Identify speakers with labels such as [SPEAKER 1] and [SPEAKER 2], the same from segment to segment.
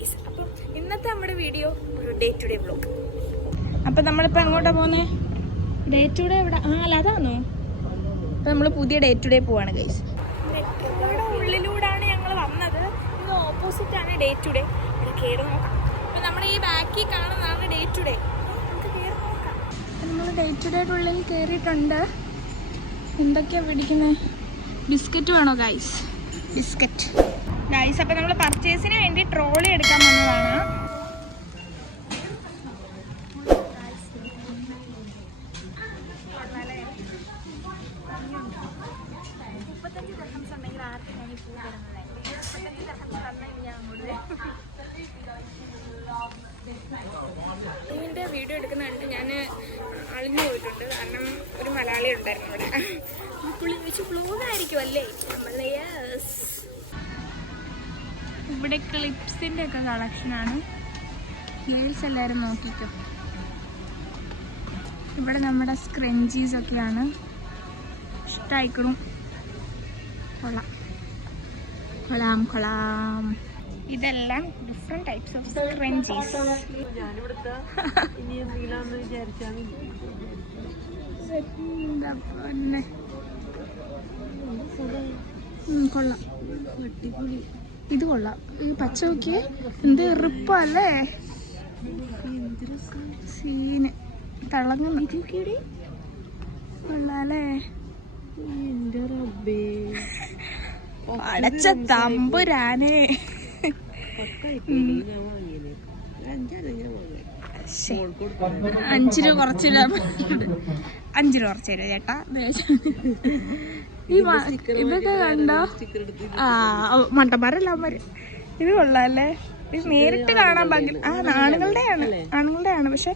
[SPEAKER 1] Guys അപ്പം ഇന്നത്തെ നമ്മുടെ വീഡിയോ ഒരു ഡേ ടു ഡേ വ്ലോഗ് അപ്പം നമ്മളിപ്പോൾ എങ്ങോട്ടാ പോകുന്നത് ഡേ ടു ഡേ എവിടെ? ആ അല്ല അതാണോ അപ്പം നമ്മൾ പുതിയ ഡേ ടു ഡേ പോവാണ് ഗൈസ് ഇവിടെ ഉള്ളിലൂടെയാണ് ഞങ്ങൾ വന്നത്. ഇത് ഓപ്പോസിറ്റ് ആണ് ഡേ ടു ഡേ ഇവിടെ കയറി നോക്കാം. അപ്പം നമ്മുടെ ഈ ബാക്കി കാണുന്നതാണ് ഡേ ടു ഡേ നമുക്ക് കയറി നോക്കാം. നമ്മൾ ഡേ ടു ഡേ ഉള്ളിൽ കയറിയിട്ടുണ്ട് എന്തൊക്കെയാ പിടിക്കുന്നത് ബിസ്ക്കറ്റ് വേണോ ഗൈസ് ബിസ്ക്കറ്റ്. ഗൈസ് അപ്പം നമ്മൾ പർച്ചേസിന് വേണ്ടി ട്രോളി എടുക്കാൻ വന്നതാണ്. ഇതിന്റെ വീഡിയോ എടുക്കുന്ന കണ്ട് ഞാൻ അളിഞ്ഞു പോയിട്ടുണ്ട്. കാരണം ഒരു മലയാളി ഉണ്ടായിരുന്നു ഇവിടെ. പുള്ളി വെച്ച് ബ്ലോഗായിരിക്കും അല്ലേ? നമ്മളെ yes. ഇവിടെ ക്ലിപ്സിന്റെ ഒക്കെ കളക്ഷനാണ് ഹീൽസ് എല്ലാവരും നോക്കിക്കോ. ഇവിടെ നമ്മുടെ സ്ക്രഞ്ചീസ് ഒക്കെയാണ്. ഇഷ്ടമായിക്കണം കൊള്ളാം. കൊള്ളാം കൊള്ളാം. ഇതെല്ലാം ഡിഫറെന്റ് ടൈപ്സ് ഓഫ് സ്ക്രഞ്ചീസ് കൊള്ളാം.
[SPEAKER 2] അടിപൊളി
[SPEAKER 1] ഇത് കൊള്ളാം. ഈ പച്ച നോക്കിയേ എന്ത്
[SPEAKER 2] രസം
[SPEAKER 1] സീന്. തിളങ്ങുന്നു.
[SPEAKER 2] കൊള്ളാലേ
[SPEAKER 1] അടച്ച തമ്പുരാനെ അഞ്ച് രൂപ കുറച്ച് രൂപ അഞ്ച് രൂപ കുറച്ച് തരുമോ ചേട്ടാ. ഈ ഇതൊക്കെ കണ്ടോ?
[SPEAKER 2] ആ എടുത്ത്
[SPEAKER 1] അവന്മാര് ഇത് കൊള്ളാല്ലേ? ഇത് നേരിട്ട് കാണാൻ ഭംഗി ആ ആണുങ്ങളുടെയാണ്. ആണുങ്ങളുടെയാണ്. പക്ഷെ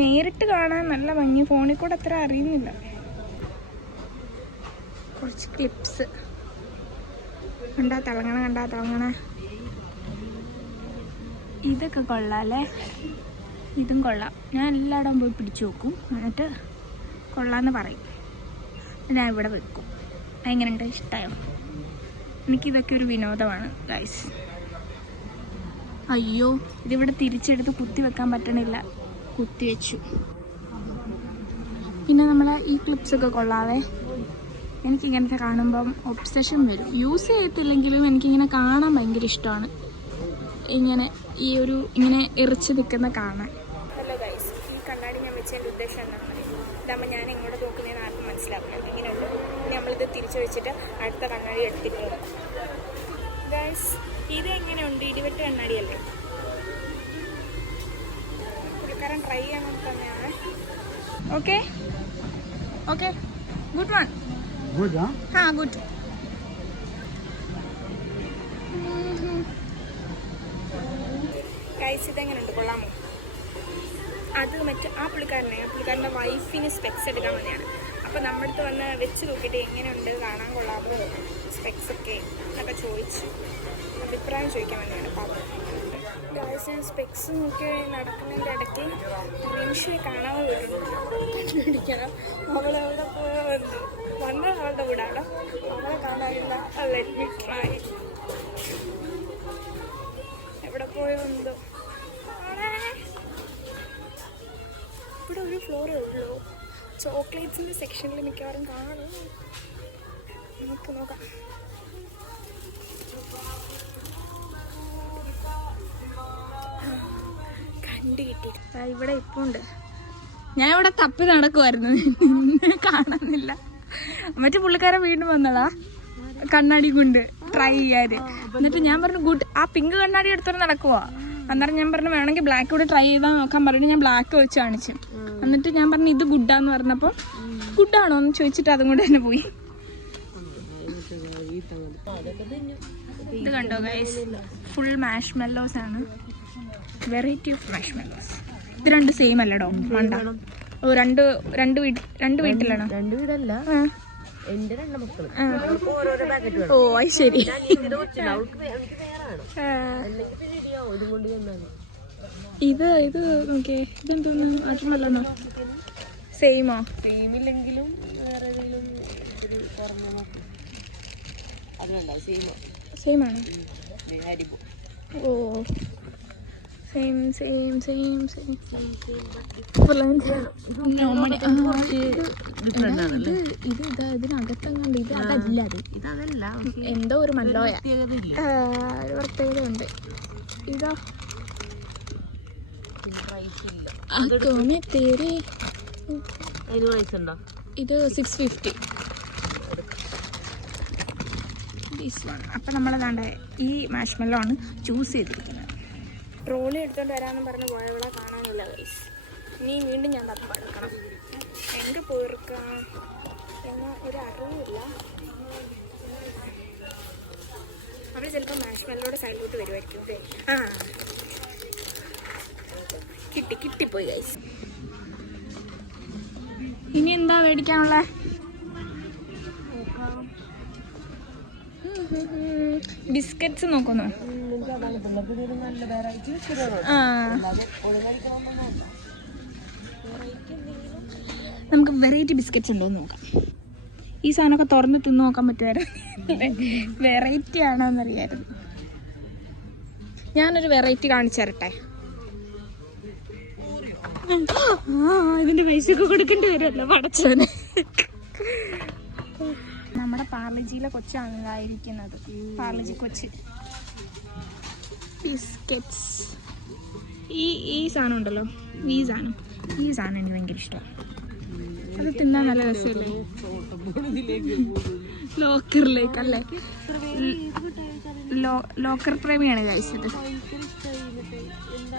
[SPEAKER 1] നേരിട്ട് കാണാൻ നല്ല ഭംഗി. ഫോണിൽ കൂടെ അത്ര അറിയുന്നില്ല. കുറച്ച് ക്ലിപ്സ് കണ്ടാ തിളങ്ങണ കണ്ടാ തിളങ്ങണ. ഇതൊക്കെ കൊള്ളാല്ലേ? ഇതും കൊള്ളാം. ഞാൻ എല്ലായിടവും പോയി പിടിച്ചു നോക്കും. എന്നിട്ട് കൊള്ളാന്ന് പറയും. ഞാൻ ഇവിടെ വെക്കും. എങ്ങനെയുണ്ട്? ഇഷ്ടമായോ എനിക്കിതൊക്കെ ഒരു വിനോദമാണ് ഗൈസ് അയ്യോ ഇതിവിടെ തിരിച്ചെടുത്ത് കുത്തി വെക്കാൻ പറ്റണില്ല. കുത്തി വെച്ചു. പിന്നെ നമ്മളെ ഈ ക്ലിപ്സ് ഒക്കെ കൊള്ളാവേ. എനിക്കിങ്ങനത്തെ കാണുമ്പം ഒബ്സഷൻ വരും. യൂസ് ചെയ്യത്തില്ലെങ്കിലും എനിക്കിങ്ങനെ കാണാൻ ഭയങ്കര ഇഷ്ടമാണ്. ഇങ്ങനെ ഈ ഒരു ഇങ്ങനെ എറിച്ച് നിൽക്കുന്ന കാണാൻ. ഹലോ ഗൈസ് ഈ കണ്ണാടി ഞാൻ വെച്ചതിന്റെ ഉദ്ദേശം എന്താണ് ഇതാകുമ്പോൾ ഞാൻ എങ്ങോട്ട് നോക്കുന്നതെന്ന് ആർക്കും ഇനി നമ്മളിത് തിരിച്ചു വെച്ചിട്ട് അടുത്ത കണ്ണാടി എടുത്തിട്ട് ഗൈസ് ഇത് എങ്ങനെയുണ്ട്? ഇടിവെട്ട് കണ്ണാടിയല്ലേ? പുള്ളിക്കാരൻ ട്രൈ ചെയ്യാൻ തന്നെയാണ് okay okay good one
[SPEAKER 3] good?
[SPEAKER 1] ആ ഗുഡ് ഗൈസ് ഇതെങ്ങനെയുണ്ട്? കൊള്ളാമോ? അത് മറ്റേ ആ പുള്ളിക്കാരനെ ആ പുള്ളിക്കാരന്റെ വൈഫിന് സ്പെക്സ് എടുക്കാൻ വന്നതാണ്. അപ്പോൾ നമ്മുടെ അടുത്ത് വന്ന് വെച്ച് നോക്കിയിട്ട് എങ്ങനെയുണ്ട് കാണാൻ കൊള്ളാമോ? സ്പെക്സ് ഒക്കെ എന്നൊക്കെ ചോദിച്ചു അഭിപ്രായം ചോദിക്കാൻ വേണ്ടിയാണ് പാപം ഞാൻ സ്പെക്സ് നോക്കി നടക്കുന്നതിന്റെ ഇടയ്ക്ക് മനുഷ്യനെ കാണാതെ കണ്ടുപിടിക്കണം അവളെവിടെ പോയോ വന്നു. വന്ന ആളുടെ കൂടാണ് അവളെ കാണാനില്ല ലെറ്റ് മി ട്രൈ എവിടെ പോയി വന്നതോ അവളെ ഇവിടെ ഒരു ഫ്ലോറേ ഉള്ളൂ. ചോക്ലേറ്റ്സിന്റെ സെക്ഷനിൽ മിക്കവാറും കാണും. നമുക്ക് നോക്കാം. കണ്ടു കിട്ടി. ഇവിടെ ഇപ്പോൾ ഉണ്ട്. ഞാൻ ഇവിടെ തപ്പി നടക്കുമായിരുന്നു നിന്നെ കാണുന്നില്ല. മറ്റു പുള്ളിക്കാരൻ വീണ്ടും വന്നതാ. കണ്ണാടി കൊണ്ട് ട്രൈ ചെയ്യാറ് എന്നിട്ട് ഞാൻ പറഞ്ഞു ഗുഡ്. ആ പിങ്ക് കണ്ണാടി എടുത്തോണ്ട് നടക്കുവാ. അന്നേരം ഞാൻ പറഞ്ഞു വേണമെങ്കിൽ ബ്ലാക്ക് കൂടെ ട്രൈ ചെയ്താൽ നോക്കാൻ പറഞ്ഞു ഞാൻ ബ്ലാക്ക് വെച്ച് കാണിച്ചു. എന്നിട്ട് ഞാൻ പറഞ്ഞു ഇത് ഗുഡാന്ന് പറഞ്ഞപ്പോൾ ഗുഡാണോ എന്ന് ചോദിച്ചിട്ട് അതും കൂടെ തന്നെ പോയി. ഇത് കണ്ടോ ഗൈസ് ഫുൾ മാഷ് മെല്ലോസ് ആണ്. വെറൈറ്റി ഓഫ് മാഷ് മെല്ലോസ് ഇത് രണ്ട് സെയിം അല്ലടോ മണ്ട. ഓ രണ്ട് രണ്ട് വീട്ട് രണ്ട് വീട്ടിലാണോ?
[SPEAKER 2] രണ്ട് വീടല്ല. എന്റെ രണ്ട് മക്കൾ. ഓരോരോ പാക്കറ്റ്
[SPEAKER 1] ഓ അത് ശരി
[SPEAKER 2] വേറെ ഇതും
[SPEAKER 1] ഇത് നോക്കിയേ. ഇതെന്തോന്ന് മാറ്റമല്ലോ സെയിമോ
[SPEAKER 2] വേറെ അത് വേണ്ട സെയിമോ
[SPEAKER 1] സെയിം ആണോ. ഓ. Same same same
[SPEAKER 2] same different
[SPEAKER 1] ഇത് ഇതാ? ഇതിനകത്തെങ്ങാണ്ട് ഇത് അതല്ല അത്. എന്തോ ഒരു മല്ലോയ.
[SPEAKER 2] പ്രത്യേകതയില്ല
[SPEAKER 1] ആ, ഒരു പ്രത്യേകത ഉണ്ട് ഇതാ. ആ തോനെ തേരെ ഇത് സിക്സ് ഫിഫ്റ്റി അപ്പം നമ്മളതാണ്ട് ഈ മാഷ്മെല്ലോ ആണ് ചൂസ് ചെയ്തിരിക്കുന്നത്. ട്രോളി എടുത്തോണ്ട് വരാമെന്ന് പറഞ്ഞ് പോയവളെ കാണാനില്ല ഗൈസ് ഇനി വീണ്ടും ഞാൻ പറഞ്ഞു എടുക്കണം എങ്ക പോയിരിക്കാം? എന്ന ഒരു അറിവില്ല അവർ ചിലപ്പോൾ മാഷ്മെല്ലോടെ സൈഡിലോട്ട് വരുമായിരിക്കും അല്ലേ? ആ. കിട്ടി കിട്ടിപ്പോയി ഇനി എന്താ മേടിക്കാനുള്ള? ബിസ്ക്കറ്റ്സ് നോക്കുന്നു നമുക്ക് വെറൈറ്റി ബിസ്ക്കറ്റ്സ് ഉണ്ടോ എന്ന് നോക്കാം. ഈ സാധനമൊക്കെ തുറന്ന് തിന്ന് നോക്കാൻ പറ്റുമായിരുന്നു. വെറൈറ്റി ആണോന്നറിയായിരുന്നു ഞാനൊരു വെറൈറ്റി കാണിച്ചു തരട്ടെ? ആ ഇതിന്റെ ഒക്കെ കൊടുക്കേണ്ടി വരുമല്ലോ പടച്ചോന് നമ്മുടെ പാർലജിയിലെ കൊച്ചാണ് ഇതായിരിക്കുന്നത് പാർലജി കൊച്ച്. ബിസ്ക്കറ്റ്സ്. ഈ ഈ സാധനം ഉണ്ടല്ലോ. ഈ സാധനം. ഈ സാധനം എനിക്ക് ഭയങ്കര ഇഷ്ടമാണ് അത് തിന്നാൻ നല്ല രസമല്ലേ? ലോക്കറിലേക്ക് അല്ലേ? ലോ ലോക്കർ പ്രേമിയാണ് കഴിച്ചത്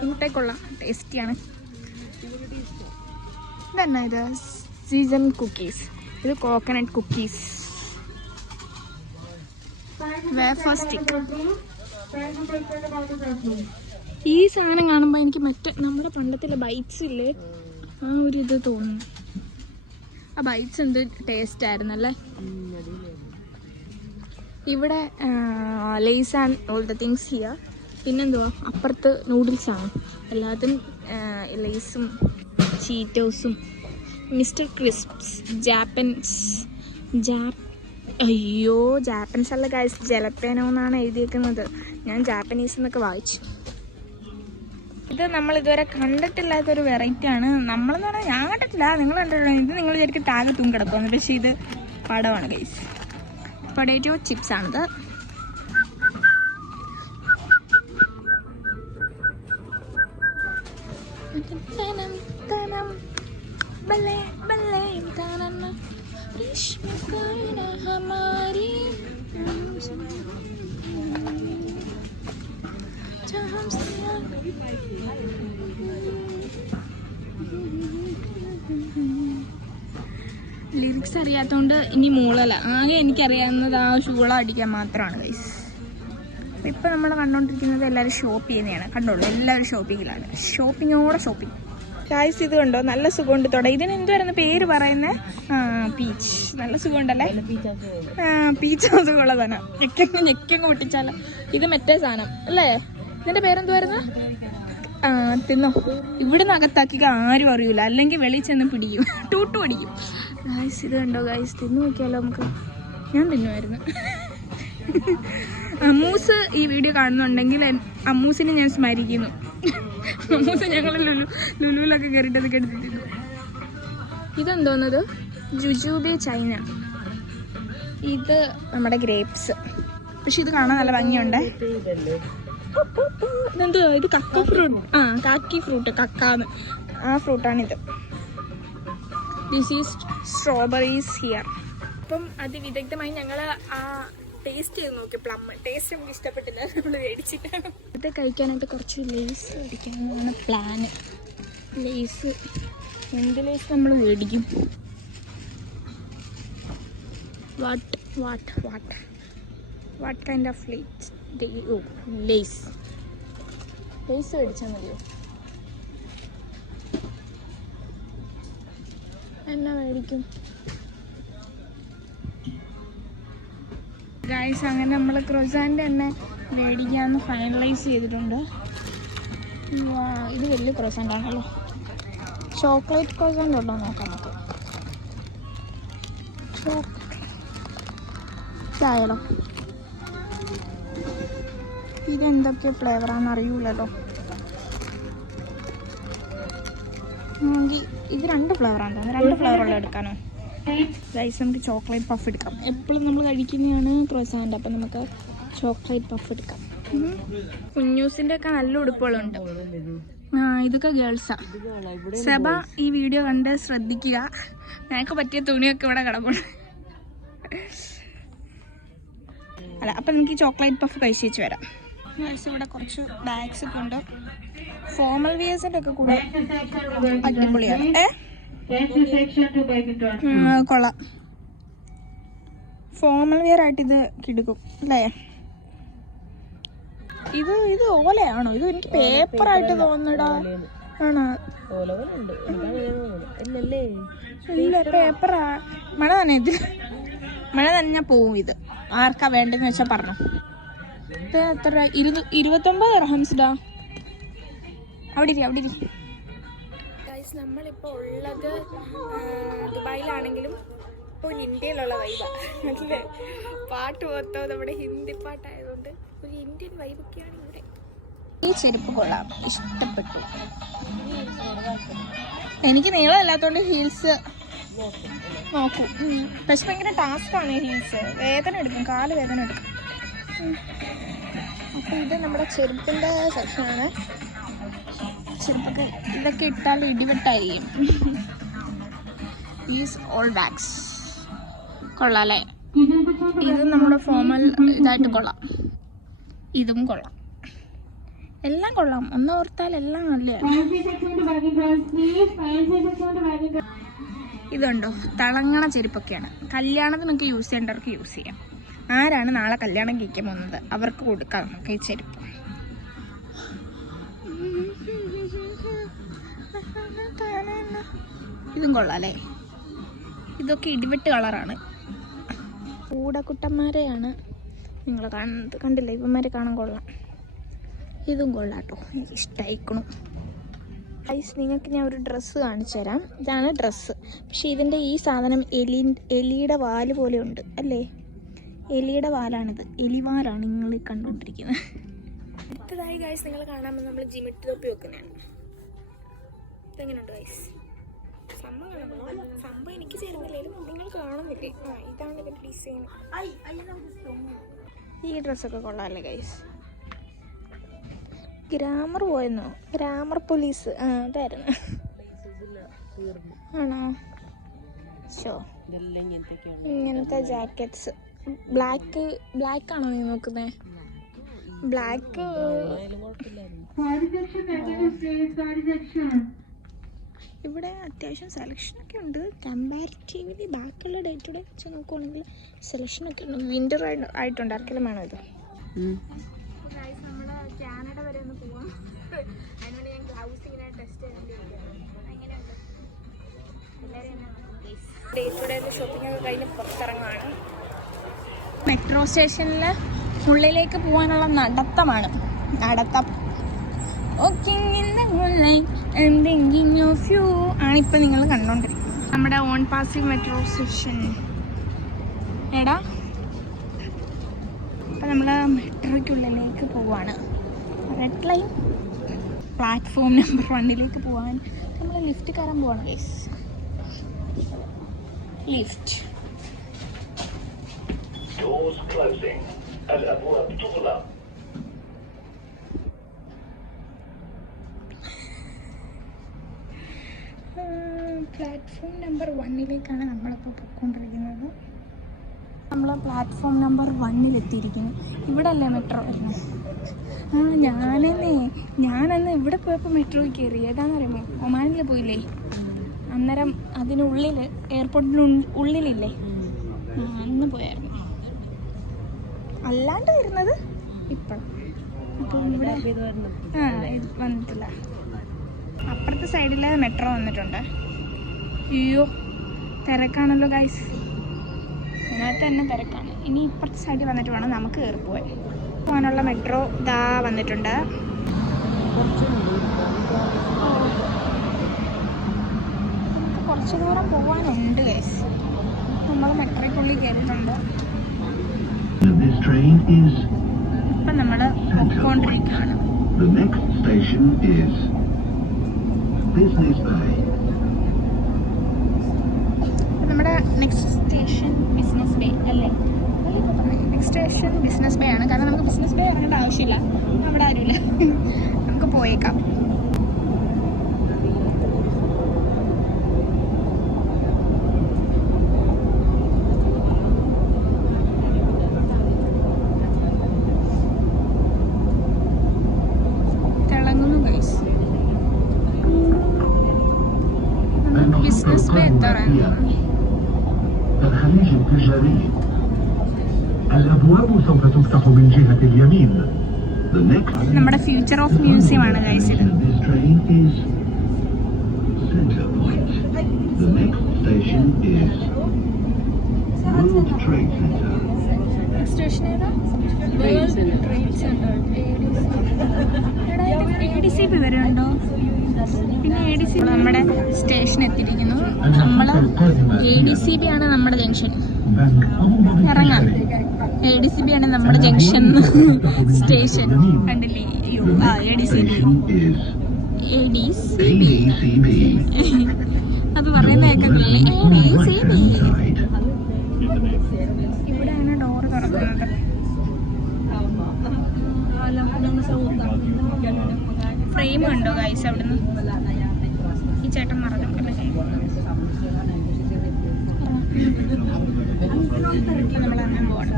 [SPEAKER 1] കൂട്ടേക്കൊള്ളാം ടേസ്റ്റിയാണ്. ഇതന്നെ ഇത്? Season cookies. ഇത് കോക്കനട്ട് കുക്കീസ് ഈ സാധനം കാണുമ്പോൾ എനിക്ക് മറ്റേ നമ്മുടെ പണ്ടത്തിലെ ബൈറ്റ്സ് ഇല്ലേ? ആ ഒരു ഇത് തോന്നുന്നു. ആ ബൈറ്റ്സ് എന്ത് ടേസ്റ്റ് ആയിരുന്നല്ലേ? ഇവിടെ Lay's and all the things here പിന്നെന്തുവാ? അപ്പുറത്ത് നൂഡിൽസ് ആണ്. എല്ലാത്തിനും ലേസും ചീറ്റോസും മിസ്റ്റർ ക്രിസ്പ്സ് ജാപ്പൻസ് ജാപ്പ് അയ്യോ ജാപ്പനീസ് അല്ല ഗൈസ് ജലപ്പേനോ എന്നാണ് എഴുതിയേക്കുന്നത്. ഞാൻ ജാപ്പനീസ് എന്നൊക്കെ വായിച്ചു. ഇത് നമ്മൾ ഇതുവരെ കണ്ടിട്ടില്ലാത്തൊരു വെറൈറ്റി ആണ്. നമ്മളെന്ന് പറഞ്ഞാൽ ഞാൻ കണ്ടിട്ടില്ല. നിങ്ങൾ കണ്ടിട്ടുണ്ടോ? ഇത് നിങ്ങൾ ശരിക്കും താഴെ തൂങ്ങി കിടക്കുമെന്ന് പക്ഷേ ഇത് പടമാണ് ഗൈസ് പൊട്ടേറ്റോ ചിപ്സ് ആണിത്. തനം, തനം, ലിറിക്സ് അറിയാത്തതുകൊണ്ട് ഇനി മൂളല ആകെ എനിക്കറിയാവുന്നത് ആ ഷൂള അടിക്കാൻ മാത്രമാണ് ഗൈസ് ഇപ്പം നമ്മൾ കണ്ടുകൊണ്ടിരിക്കുന്നത് എല്ലാവരും ഷോപ്പ് ചെയ്യുന്നതാണ്. കണ്ടോളൂ എല്ലാവരും ഷോപ്പിങ്ങിലാണ് ഷോപ്പിങ്ങോടെ ഷോപ്പിംഗ് ഗൈസ് ഇത് കണ്ടോ? നല്ല സുഖമുണ്ട്. തുടങ്ങി. ഇതിന് എന്തുവായിരുന്നു പേര് പറയുന്നത് ആ പീച്ച് നല്ല സുഖമുണ്ടല്ലേ? ആ പീച്ച് സുഖമുള്ള സാധനം. ഞെക്കങ്ങ് ഞെക്കങ്ങ് പൊട്ടിച്ചാലോ. ഇത് മറ്റേ സാധനം അല്ലേ? ഇതിന്റെ പേരെന്തുവായിരുന്നു? ആ തിന്നോ. ഇവിടുന്ന് അകത്താക്കിക്ക ആരും അറിയൂല. അല്ലെങ്കിൽ വെളിയിൽ ചെന്ന് പിടിക്കും. ടൂട്ടു പിടിക്കും ഗായ്സ് ഇത് കണ്ടോ ഗായ്സ് തിന്നു നോക്കിയാലോ നമുക്ക്? ഞാൻ തിന്നുമായിരുന്നു. അമ്മൂസ് ഈ വീഡിയോ കാണുന്നുണ്ടെങ്കിൽ അമ്മൂസിനെ ഞാൻ സ്മരിക്കുന്നു. അമ്മൂസ് ഞങ്ങൾ ലുലു ലുലുവിലൊക്കെ കയറിയിട്ട് അതൊക്കെ എടുത്ത് ഇതെന്തോന്നത്? ജുജൂബെ ചൈന. ഇത് നമ്മുടെ ഗ്രേപ്സ്. പക്ഷെ ഇത് കാണാൻ നല്ല ഭംഗിയുണ്ടേ. ഇതെന്തുവാ? ഇത് കക്ക ഫ്രൂട്ട്. ആ കാക്കി ഫ്രൂട്ട് കക്കാന്ന്. ആ ഫ്രൂട്ടാണിത്. ദിസ് ഈസ് സ്ട്രോബെറീസ് ഹിയർ അപ്പം അതിവിദഗ്ധമായി ഞങ്ങൾ ആ ടേസ്റ്റ് ചെയ്ത് നോക്കി. പ്ലം ടേസ്റ്റ് നമുക്ക് ഇഷ്ടപ്പെട്ടില്ല. നമ്മൾ മേടിച്ചിട്ട്. ഇത് കഴിക്കാനായിട്ട് കുറച്ച് ലേസ് മേടിക്കാനാണ് പ്ലാന് ലേസ് എന്ത് ലേസ് നമ്മൾ മേടിക്കും? What what? What? What kind of lace oh lace. Lace മേടിച്ചാൽ മതിയോ? എന്നാ മേടിക്കും? ഗായ്സ് അങ്ങനെ നമ്മൾ ക്രൊസാന്റെ തന്നെ മേടിക്കാമെന്ന് ഫൈനലൈസ് ചെയ്തിട്ടുണ്ട്. ഇത് വലിയ ക്രൊസാന്റ് ആണല്ലോ ചോക്ലേറ്റ് ക്രൊസാന്റ് ഉണ്ടോ നോക്കാം നമുക്ക്. ചോക്ലേറ്റ് ഇതായാലോ ഇതെന്തൊക്കെ ഫ്ലേവറാണെന്ന് അറിയൂലല്ലോ. ഇത് രണ്ട് ഫ്ലേവറാണ് തോന്നുന്നത് രണ്ട് ഫ്ലേവർ ഉള്ള എടുക്കാനോ? ഗൈസ് നമുക്ക് ചോക്ലേറ്റ് പഫ് എടുക്കാം. എപ്പോഴും നമ്മൾ കഴിക്കുന്നതാണ് ക്രോസാന്റെ അപ്പം നമുക്ക് ചോക്ലേറ്റ് പഫ് എടുക്കാം. കുഞ്ഞൂസിന്റെ ഒക്കെ നല്ല ഉടുപ്പുകളുണ്ട്. ആ ഇതൊക്കെ ഗേൾസാ സബ ഈ വീഡിയോ കണ്ട് ശ്രദ്ധിക്കുക. ഞങ്ങൾക്ക് പറ്റിയ തുണിയൊക്കെ ഇവിടെ കിടപ്പുണ്ട്. അല്ല അപ്പം നമുക്ക് ഈ ചോക്ലേറ്റ് പഫ് കഴിച്ചേച്ച് വരാം. ഇവിടെ കുറച്ച് ബാഗ്സ് ഒക്കെ ഉണ്ട്. ഫോമൽ വിയേഴ്സിന്റെ ഒക്കെ കൂടെ അടിപൊളിയാണ്. ഏ? കൊള്ളാം. ഫോമൽ വെയർ ആയിട്ട് ഇത് കിടക്കും അല്ലേ? ഇത് ഇത് ഓലയാണോ? ഇത് എനിക്ക് പേപ്പർ ആയിട്ട് തോന്നടാ ആണോ? ഇല്ല പേപ്പറാ മഴ തന്നെ ഇത് മഴ തന്നെ പോവും ഇത്. ആർക്കാ വേണ്ടെന്ന് വെച്ചാ പറഞ്ഞു. ഇത് എത്ര ഇരുപത് ഇരുപത്തൊമ്പത് റഹംസ്ഡാ അവിടെ ഇരി അവിടെ ഇരി. നമ്മളിപ്പോൾ ഉള്ളത് ദുബായിലാണെങ്കിലും ഇപ്പോൾ ഇന്ത്യയിലുള്ള വൈബാണ് അല്ലേ? പാട്ട് പോത്തോ നമ്മുടെ ഹിന്ദി പാട്ടായതുകൊണ്ട് ഒരു ഇന്ത്യൻ വൈബൊക്കെയാണ് ഇവിടെ. ഈ ചെരുപ്പ് കൊള്ളാം. ഇഷ്ടപ്പെട്ടു. എനിക്ക് നീളമില്ലാത്തതുകൊണ്ട് ഹീൽസ് നോക്കും. പക്ഷെ ഭയങ്കര ടാസ്ക്കാണ് ഹീൽസ് വേദന എടുക്കും കാൽ വേദന എടുക്കും അപ്പൊ ഇത് നമ്മുടെ ചെരുപ്പിന്റെ സെക്ഷനാണ് ചെരുപ്പൊക്കെ ഇതൊക്കെ ഇട്ടാൽ ഇടിവെട്ടായിരിക്കും ഈസ് ഓൾ ബാഗ്സ് കൊള്ളാം അല്ലേ ഇത് നമ്മുടെ ഫോമൽ ഇതായിട്ട് കൊള്ളാം ഇതും കൊള്ളാം എല്ലാം കൊള്ളാം ഒന്ന് ഓർത്താൽ എല്ലാം നല്ലതാണ് ഇതുണ്ടോ? തിളങ്ങണ ചെരുപ്പൊക്കെയാണ്. നിങ്ങൾക്ക് യൂസ് ചെയ്യേണ്ടവർക്ക് യൂസ് ചെയ്യാം. ആരാണ് നാളെ കല്യാണം കഴിക്കാൻ പോകുന്നത്? അവർക്ക് കൊടുക്കാം നമുക്ക് ഈ ചെരുപ്പ്. ഇതും കൊള്ളാം അല്ലേ? ഇതൊക്കെ ഇടിവെട്ട് കളറാണ് കൂടക്കുട്ടന്മാരെയാണ് നിങ്ങൾ കാണുന്നത് കണ്ടില്ലേ? ഇവന്മാരെ കാണാൻ കൊള്ളാം. ഇതും കൊള്ളാട്ടോ എനിക്ക് ഇഷ്ടമായിക്കണു ഗൈസ് നിങ്ങൾക്ക് ഞാൻ ഒരു ഡ്രസ്സ് കാണിച്ചു തരാം. ഇതാണ് ഡ്രസ്സ് പക്ഷേ ഇതിന്റെ ഈ സാധനം എലി എലിയുടെ വാൽ പോലെ ഉണ്ട് അല്ലേ? എലിയുടെ വാലാണിത്. എലിവാലാണ് നിങ്ങൾ കണ്ടുകൊണ്ടിരിക്കുന്നത്. അടുത്തതായി ഗൈസ് നിങ്ങൾ കാണാമെന്ന് നമ്മൾ ജിമിട്ട് തൊപ്പി വെക്കുന്നതാണ്. ഇതെങ്ങനെയുണ്ട് ഗൈസ് സംഭവം എനിക്ക് ചേരുന്നില്ലേലും നിങ്ങൾ കാണുന്നില്ലേ ആ ഇതാണ് ഇതിന്റെ ഡിസൈൻ ഈ ഡ്രസ്സൊക്കെ കൊള്ളാമല്ലേ ഗൈസ് ഗ്രാമർ പോയെന്നോ? Grammar police. ആ അതായിരുന്നു.
[SPEAKER 2] തീർന്നു
[SPEAKER 1] ആണോ? ഷോ ഇങ്ങനത്തെ ജാക്കറ്റ്സ്. ബ്ലാക്ക് ബ്ലാക്ക് ആണോ നീ നോക്കുന്നത് ബ്ലാക്ക്. ഇവിടെ അത്യാവശ്യം സെലക്ഷനൊക്കെ ഉണ്ട്. കമ്പാരിറ്റീവ്ലി ബാക്കിയുള്ള ഡേ ടു ഡേ വെച്ച് നോക്കുവാണെങ്കിൽ സെലക്ഷനൊക്കെ ഉണ്ട്. വിന്റർ ആയിട്ടുണ്ട് ആർക്കെല്ലാം വേണോ ഇത്. നമ്മൾ കാനഡ വരെ ഒന്ന് അതിനുവേണ്ടി ഞാൻ ഗ്ലൗസ് ഇങ്ങനെ test day to day shopping ഒക്കെ കഴിഞ്ഞ് പുറത്തിറങ്ങുകയാണ് മെട്രോ സ്റ്റേഷനിൽ ഉള്ളിലേക്ക് പോകാനുള്ള നടത്തമാണ്. നടത്തം. ഫ്യൂ ആണ് ഇപ്പം നിങ്ങൾ കണ്ടോണ്ടിരിക്കുന്നത്. നമ്മുടെ ഓൺ പാസീവ് മെട്രോ സ്റ്റേഷൻ എടാ. അപ്പം നമ്മൾ മെട്രോയ്ക്കുള്ളിലേക്ക് പോവാണ്. റെഡ് ലൈൻ പ്ലാറ്റ്ഫോം നമ്പർ വണ്ണിലേക്ക് പോകാൻ നമ്മൾ ലിഫ്റ്റ് കയറാൻ പോവാണ്. ഗൈസ് ലിഫ്റ്റ് പ്ലാറ്റ്ഫോം നമ്പർ വണ്ണിലേക്കാണ് നമ്മളിപ്പോൾ പോയിക്കൊണ്ടിരിക്കുന്നത് നമ്മൾ പ്ലാറ്റ്ഫോം നമ്പർ വണ്ണിലെത്തിയിരിക്കുന്നു. ഇവിടെ അല്ലേ മെട്രോ വരുന്നത്? ഞാനെന്നേ ഇവിടെ പോയപ്പോൾ മെട്രോയിൽ കയറി ഏതാന്ന് പറയുമ്പോൾ ഒമാനിൽ പോയില്ലേ? അന്നേരം അതിനുള്ളിൽ എയർപോർട്ടിന് ഉള്ളിലില്ലേ? അന്ന് പോയായിരുന്നു. അല്ലാണ്ട് വരുന്നത് ഇപ്പോഴും. ആ വന്നിട്ടില്ല. അപ്പുറത്തെ സൈഡിൽ മെട്രോ വന്നിട്ടുണ്ട്. അയ്യോ തിരക്കാണല്ലോ ഗൈസ് അതിനകത്ത് തന്നെ തിരക്കാണ്. ഇനി ഇപ്പുറത്തെ സൈഡിൽ വന്നിട്ട് വേണം നമുക്ക് കയറി പോകാൻ പോകാനുള്ള മെട്രോ ഇതാ വന്നിട്ടുണ്ട്. നമുക്ക് കുറച്ച് ദൂരം പോകാനുണ്ട് ഗൈസ് നമ്മൾ മെട്രോയ്ക്കുള്ളിൽ കയറിയിട്ടുണ്ട്
[SPEAKER 3] is
[SPEAKER 1] ഇപ്പം നമ്മൾ പൊക്കോണ്ടിരിക്കുകയാണ്
[SPEAKER 3] the next station is Business Bay.
[SPEAKER 1] Next station Business Bay അല്ലേ നെക്സ്റ്റ് സ്റ്റേഷൻ ബിസിനസ് ബേ ആണ് കാരണം നമുക്ക് ബിസിനസ് ബേ ഇറങ്ങേണ്ട ആവശ്യമില്ല അവിടെ ആരുമില്ല നമുക്ക് പോയേക്കാം തിളങ്ങുന്നു ഗൈസ് നമുക്ക് ബിസിനസ് ബേ എത്താറാണ്
[SPEAKER 3] الخليج التجاري الأبواب سوف تفتح من جهة اليمين The next
[SPEAKER 1] നമ്മുടെ ഫ്യൂച്ചർ ഓഫ് മ്യൂസിയം ആണ് ഗൈസ് ഇത്
[SPEAKER 3] This train is Center Point. The next station is World Trade Center.
[SPEAKER 1] Station ഏതാ trade centre A D C P വരെ ഉണ്ടോ പിന്നെ എ ഡി സി നമ്മുടെ station എത്തിയിരിക്കുന്നു. നമ്മൾ എ ഡി സി ബി ആണ് നമ്മുടെ ജംഗ്ഷൻ ഇറങ്ങാം. എ ഡി സി ബി ആണ് നമ്മുടെ ജംഗ്ഷൻ സ്റ്റേഷൻ കണ്ടില്ലേ? A
[SPEAKER 3] D C
[SPEAKER 1] B A D C
[SPEAKER 3] B
[SPEAKER 1] അത് പറയുന്ന കേൾക്കുന്നില്ലേ?
[SPEAKER 3] A
[SPEAKER 1] D C B frame ഉണ്ടോ ഗൈസ് അവിടുന്ന്? ഈ ചേട്ടൻ മറന്നു നമ്മൾ അങ്ങനെ പോകണം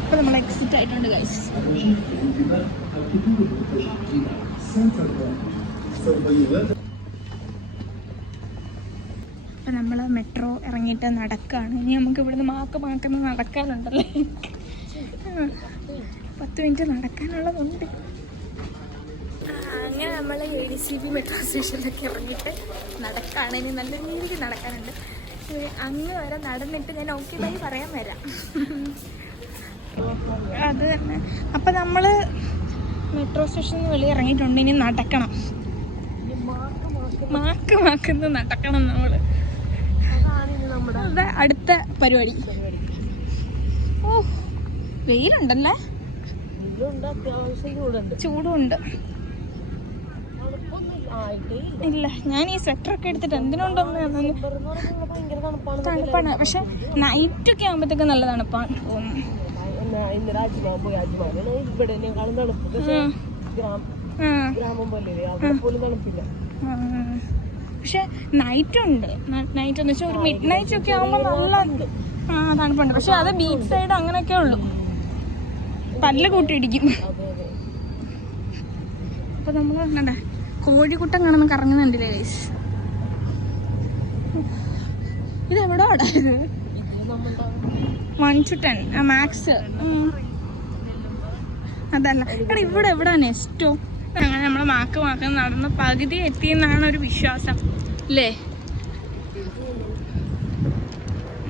[SPEAKER 1] അപ്പൊ നമ്മൾ എക്സിറ്റ് ആയിട്ടുണ്ട് ഗൈസ് അപ്പൊ നമ്മൾ മെട്രോ ഇറങ്ങിയിട്ട് നടക്കുകയാണ് ഇനി നമുക്ക് ഇവിടുന്ന് മാക്ക് മാക്കുന്ന നടക്കാനുണ്ടല്ലേ? പത്ത് മിനിറ്റ് നടക്കാനുള്ളതുണ്ട്. അങ്ങനെ നമ്മൾ A D C B metro സ്റ്റേഷനിലൊക്കെ ഇറങ്ങിയിട്ട് നടക്കുകയാണ് ഇനി നല്ല രീതിക്ക് നടക്കാനുണ്ട്. അങ്ങ് വരെ നടന്നിട്ട് ഞാൻ ഓക്കെ ബൈ പറയാൻ വരാം. അത് തന്നെ. അപ്പം നമ്മൾ മെട്രോ സ്റ്റേഷനിൽ വെളിയിൽ ഇറങ്ങിയിട്ടുണ്ട്. ഇനി നടക്കണം. മാക്ക് മാക്കുന്ന നടക്കണം നമ്മൾ അതെ അടുത്ത പരിപാടി. ഓ വെയിലുണ്ടല്ലേ?
[SPEAKER 2] ചൂടുണ്ട്. ഇല്ല
[SPEAKER 1] ഞാൻ ഈ സ്വെറ്റർ ഒക്കെ എടുത്തിട്ട് എന്തിനുണ്ടോന്ന്
[SPEAKER 2] തണുപ്പാണ്.
[SPEAKER 1] പക്ഷെ പക്ഷെ നൈറ്റൊക്കെ ആകുമ്പോഴത്തേക്ക് നല്ല തണുപ്പാണ് തോന്നുന്നു.
[SPEAKER 2] ഗ്രാമ പോലെ അവിടെ പോലും തണുപ്പില്ല.
[SPEAKER 1] പക്ഷെ നൈറ്റ് ഉണ്ട്. നൈറ്റ് എന്ന് വെച്ചാൽ ഒരു മിഡ് നൈറ്റ് ഒക്കെ ആകുമ്പോൾ നല്ല തണുപ്പുണ്ട്. പക്ഷെ അത് ബീച്ച് സൈഡ് അങ്ങനെയൊക്കെ ഉള്ളു. പല്ല് കൂട്ടിയിടിക്കും. അപ്പൊ നമ്മൾ കണ്ടേ കോഴിക്കുട്ടം കാണുന്ന കറങ്ങുന്നുണ്ടല്ലേ ഗൈസ് ഇത് എവിടെ
[SPEAKER 2] നമ്മളുടെ
[SPEAKER 1] മൺചുട്ടൻ മാക്സ്. അതല്ല. എടാ ഇവിടെ എവിടെ നെസ്റ്റോ? അങ്ങനെ നമ്മൾ മാക്ക് മാക്ക് നടന്ന് പകുതി എത്തിയെന്നാണ് ഒരു വിശ്വാസം. അല്ലേ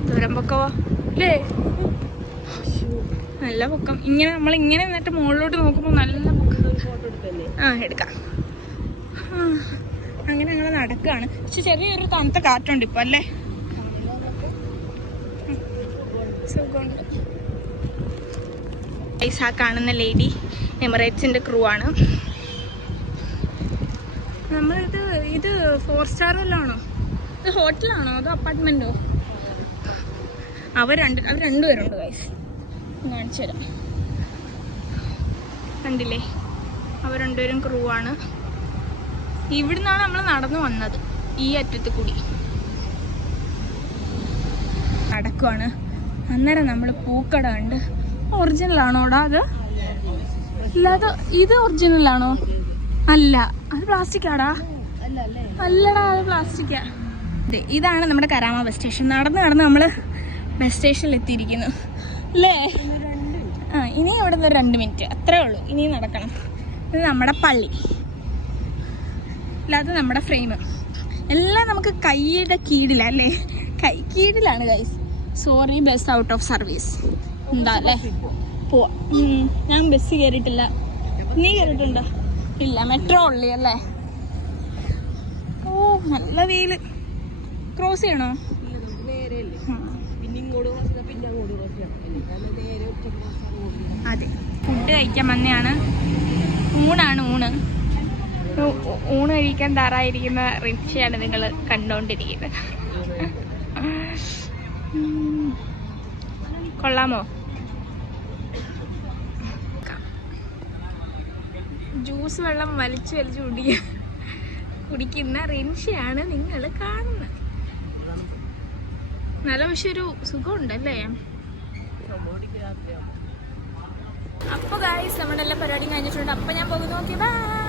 [SPEAKER 1] ദൂരം പൊക്കവോ അല്ലേ നല്ല പൊക്കം. ഇങ്ങനെ നമ്മൾ ഇങ്ങനെ നിന്നിട്ട് മുകളിലോട്ട് നോക്കുമ്പോൾ നല്ല പൊക്കം. ആ എടുക്കാം. അങ്ങനെ ഞങ്ങൾ നടക്കുകയാണ് പക്ഷെ ചെറിയൊരു തണുത്ത കാറ്റുണ്ട് ഇപ്പൊ അല്ലേ. സുഖമുണ്ട്. കാണുന്ന ലേഡി എമിറേറ്റ്സിന്റെ ക്രൂ ആണ് നമ്മളിത് ഇത് ഫോർ സ്റ്റാർ വല്ലതാണോ ഇത് ഹോട്ടലാണോ അതോ അപ്പാർട്ട്മെന്റോ അവർ രണ്ട് അവർ രണ്ടുപേരുണ്ട് ഗൈസ് കാണിച്ചു തരാം. കണ്ടില്ലേ? അവർ രണ്ടുപേരും ക്രൂ ആണ്. ഇവിടുന്നാണ് നമ്മൾ നടന്നു വന്നത്. ഈ അറ്റത്ത് കൂടി. നടക്കുവാണ്. അന്നേരം നമ്മൾ പൂക്കട ഉണ്ട് ഒറിജിനൽ ആണോടാ അത്? അല്ലാതെ ഇത് ഒറിജിനൽ ആണോ? അല്ല. അത് പ്ലാസ്റ്റിക് ആടാ.
[SPEAKER 2] അല്ല
[SPEAKER 1] അല്ലടാ അത് പ്ലാസ്റ്റിക്കാ ഇതാണ് നമ്മുടെ കരാമ ബസ് സ്റ്റേഷൻ നടന്ന് നടന്ന് നമ്മൾ ബസ് സ്റ്റേഷനിൽ എത്തിയിരിക്കുന്നു. അല്ലേ? ആ ഇനി ഇവിടെ നിന്ന് രണ്ട് മിനിറ്റ് അത്രേ ഉള്ളൂ. ഇനി നടക്കണം. ഇത് നമ്മുടെ പള്ളി. അല്ല അത് നമ്മുടെ ഫ്രെയിം എല്ലാം നമുക്ക് കൈയുടെ കീഴിലല്ലേ കൈ കീഴിലാണ് guys sorry bus out of service എന്താ അല്ലേ? പോവാ. ഞാൻ ബസ് കയറിയിട്ടില്ല നീ കയറിയിട്ടുണ്ടോ ഇല്ല മെട്രോ ഉള്ളി അല്ലേ? ഓ നല്ല വെയിൽ. ക്രോസ് ചെയ്യണോ? അതെ. ഫുഡ് കഴിക്കാൻ വന്നെയാണ്. ഊണാണ് ഊണ്. ഊണ് കഴിക്കാൻ തറായിരിക്കുന്ന റിക്ഷയാണ് നിങ്ങൾ കണ്ടോണ്ടിരിക്കുന്നത്. കൊള്ളാമോ? ജ്യൂസ് വെള്ളം വലിച്ചു വലിച്ചു കുടി കുടിക്കുന്ന റിൻഷയാണ് നിങ്ങൾ കാണുന്നത്. നല്ല പക്ഷെ ഒരു സുഖമുണ്ടല്ലേ? അപ്പൊ ഗായ്സ് നമ്മുടെ എല്ലാ പരിപാടിയും കഴിഞ്ഞിട്ടുണ്ട്. അപ്പൊ ഞാൻ പോകുന്നു. നോക്കിയതാ ബൈ